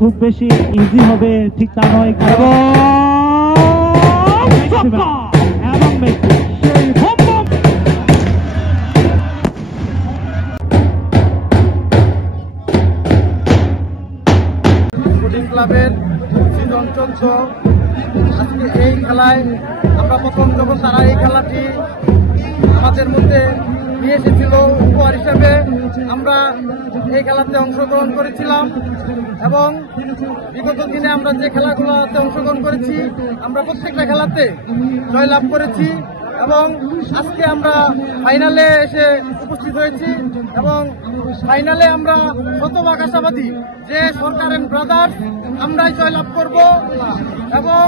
খুব বেশি ইজি হবে ঠিক তা নয়, এবং মেসি সেই স্পোর্টিং ক্লাবের সিজন চলছে। আজকে এই খেলায় আমরা প্রথম যখন তারা এই খেলাটি আমাদের মধ্যে নিয়ে এসেছিল উপহার হিসেবে, আমরা এই খেলাতে অংশগ্রহণ করেছিলাম এবং বিগত দিনে আমরা যে খেলাগুলোতে অংশগ্রহণ করেছি আমরা প্রত্যেকটা খেলাতে জয়লাভ করেছি এবং আজকে আমরা ফাইনালে এসে উপস্থিত হয়েছি এবং ফাইনালে আমরা শতভাগ আশাবাদী যে সরকার এন্ড ব্রাদার্স আমরাই জয়লাভ করব এবং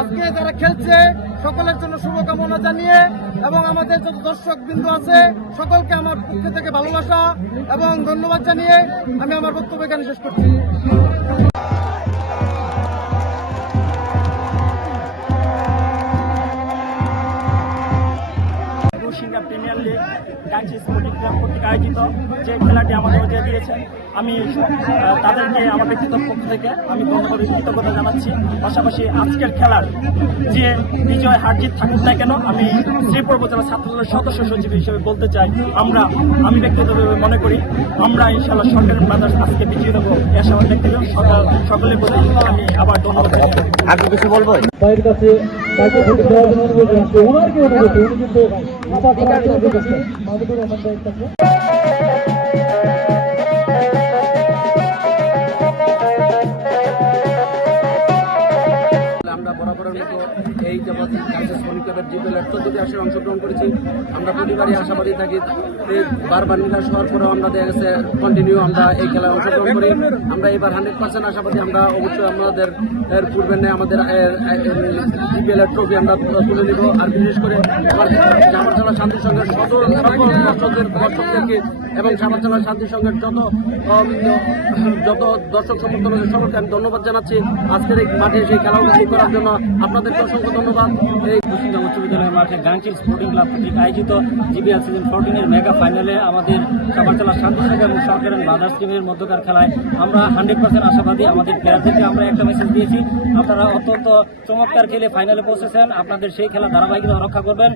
আজকে যারা খেলছে সকলের জন্য শুভকামনা জানিয়ে এবং আমাদের যত দর্শক বিন্দু আছে সকলকে আমার পক্ষ থেকে ভালোবাসা এবং ধন্যবাদ জানিয়ে আমি আমার বক্তব্য এখানে শেষ করছি। প্রিমিয়ার লিগ গাংচি স্পোর্টিং ক্লাব কর্তৃক আয়োজিত যে খেলাটি আমাদের দিয়ে দিয়েছেন, আমি তাদেরকে আমার ব্যক্তিগত পক্ষ থেকে আমি ধন্যবাদ কৃতজ্ঞতা জানাচ্ছি। পাশাপাশি আজকের খেলার যে বিজয় হারজিত থাকুক না কেন, আমি শ্রীপুর উপজেলা ছাত্রদলের সদস্য সচিব হিসেবে বলতে চাই, আমি ব্যক্তিগতভাবে মনে করি আমরা ইনশাআল্লাহ সরকারের ব্রাদার্স আজকে বিজয়ী হবো এই আশাবাদ ব্যক্ত করি। সকলের প্রতি আমি আবার ধন্যবাদ জানাই। আগে কিছু বলবো ভাইয়ের কাছে তাকে থেকে দেওয়ার জন্য অনুরোধ জানাচ্ছি। ওনার কি অনুরোধ, উনি কিন্তু মাহমুদুর রহমান ভাইয়ের কাছে। আমরা বরাবরের মতো এই জগৎ স্পোর্টিং ক্লাবের জিপিএলের 14টি আসরে অংশগ্রহণ করেছি। আমরা প্রতিবারই আশাবাদী থাকি, বারবার নিরাশ হওয়ার পরেও আমরা দেখা গেছে কন্টিনিউ আমরা এই খেলায় অংশগ্রহণ করি। আমরা এবার 100% আশাবাদী, আমরা অবশ্যই আমাদের পূর্বে নেই আমাদের জিপিএলের ট্রফি আমরা তুলে নিব। আর বিশেষ করে চামারচালা শান্তি সংঘের সকল দর্শকদেরকে এবং চামারচালা শান্তি সংঘের যত দর্শক সমর্থন আছে সকলকে আমি ধন্যবাদ জানাচ্ছি। আজকের এই মাঠে সেই খেলা উপভোগ করার জন্য আপনাদেরকে অসংখ্য ধন্যবাদ। এই কুসুমডাঙ্গা উচ্চ বিদ্যালয়ের মাঠে গাংচি স্পোর্টিং ক্লাব কর্তৃক আয়োজিত জিপিএল সিজন 14 এর মেগা ফাইনালে আমাদের চামারচালা শান্তি সংঘ এবং সরকার এন্ড ব্রাদার্স টিমের মধ্যকার খেলায় আমরা 100% আশাবাদী। আমাদের প্লেয়ারদেরকে আমরা একটা মেসেজ দিয়েছি, আপনারা অত্যন্ত চমৎকার খেলে ফাইনালে পৌঁছেছেন, আপনাদের সেই খেলা ধারাবাহিকতা রক্ষা করবেন,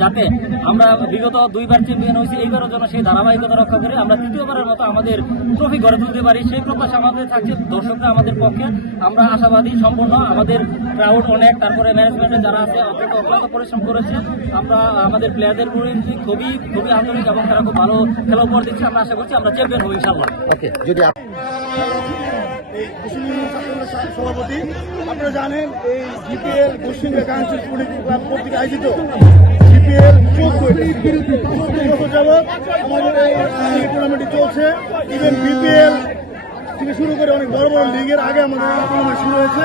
যাতে আমরা বিগত দুইবার চ্যাম্পিয়ন হয়েছি, এইবারও যেন সেই ধারাবাহিকতা রক্ষা করে আমরা তৃতীয়বারের মতো আমাদের ট্রফি গড়ে তুলতে পারি। সেই প্রত্যাশা আমাদের থাকছে, দর্শকরা আমাদের পক্ষে, আমরা আশাবাদী সম্পূর্ণ। আমাদের ক্রাউড অনেক, তারপরে ম্যানেজমেন্টে যারা আছে অত্যন্ত অক্লান্ত পরিশ্রম করেছে। আমরা আমাদের প্লেয়ারদের প্রতি খুবই খুবই আন্তরিক এবং তারা খুব ভালো খেলা উপহার দিচ্ছে। আমরা আশা করছি আমরা চ্যাম্পিয়ন হব ইনশাআল্লাহ। ওকে, যদি সভাপতি আপনারা জানেন এই জিপিএল কুসুমডাঙ্গা গাংচি স্পোর্টিং ক্লাব কর্তৃক আয়োজিত জিপিএল 14 বছর যাবৎ আমাদের এই টুর্নামেন্টটি চলছে। ইভেন বিপিএল থেকে শুরু করে অনেক বড় বড় লিগের আগে আমাদের টুর্নামেন্ট শুরু হয়েছে।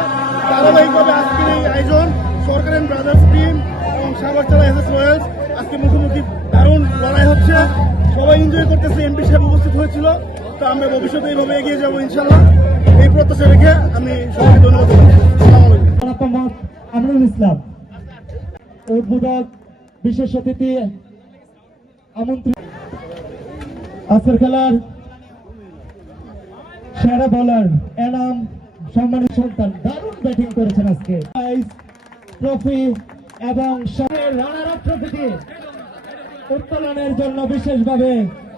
ধারাবাহিকভাবে আজকের এই আয়োজন সরকার এন্ড ব্রাদার্স টিম এবং সাগরচালা এসএস রয়্যালস আজকে মুখোমুখি দারুণ লড়াই হচ্ছে, সবাই এনজয় করতেছে। এমপি সাহেব উপস্থিত হয়েছিল, তো আমরা ভবিষ্যতে এইভাবে এগিয়ে যাবো ইনশাল্লাহ, এই প্রত্যাশা রেখে আমি সবাইকে ধন্যবাদ জানাচ্ছি। আমরুল ইসলাম উদ্বোধক বিশেষ অতিথি আমন্ত্রিত। আজকের খেলার সেরা বোলার এনাম সম্মানিত সন্তান দারুণ ব্যাটিং করেছেন আজকে। ট্রফি এবং রানার আপ ট্রফিটি উত্তোলনের জন্য বিশেষভাবে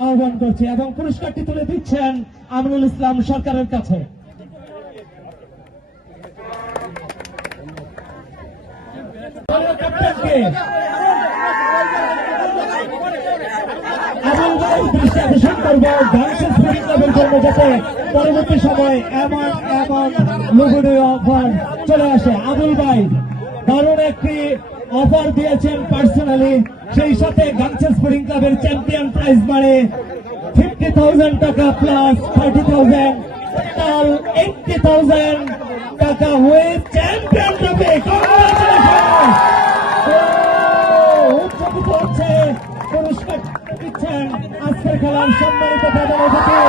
আহ্বান করছি এবং পুরস্কারটি তুলে দিচ্ছেন আমরুল ইসলাম সরকারের কাছে। পরবর্তী সময় এমন লোভনীয় অফার চলে আসে। আবুল ভাই দারুণ একটি অফার দিয়েছেন পার্সোনালি, সেই সাথে গাংচি স্পোর্টিং ক্লাবের চ্যাম্পিয়ন প্রাইজ বাড়ে 50,000 টাকা প্লাস 30,000 টোটাল 80,000 টাকা হয়ে চ্যাম্পিয়ন ট্রফি। উদযাপিত হচ্ছে, পুরস্কার দিচ্ছেন আজকের খেলার সম্মানিত প্রধান অতিথি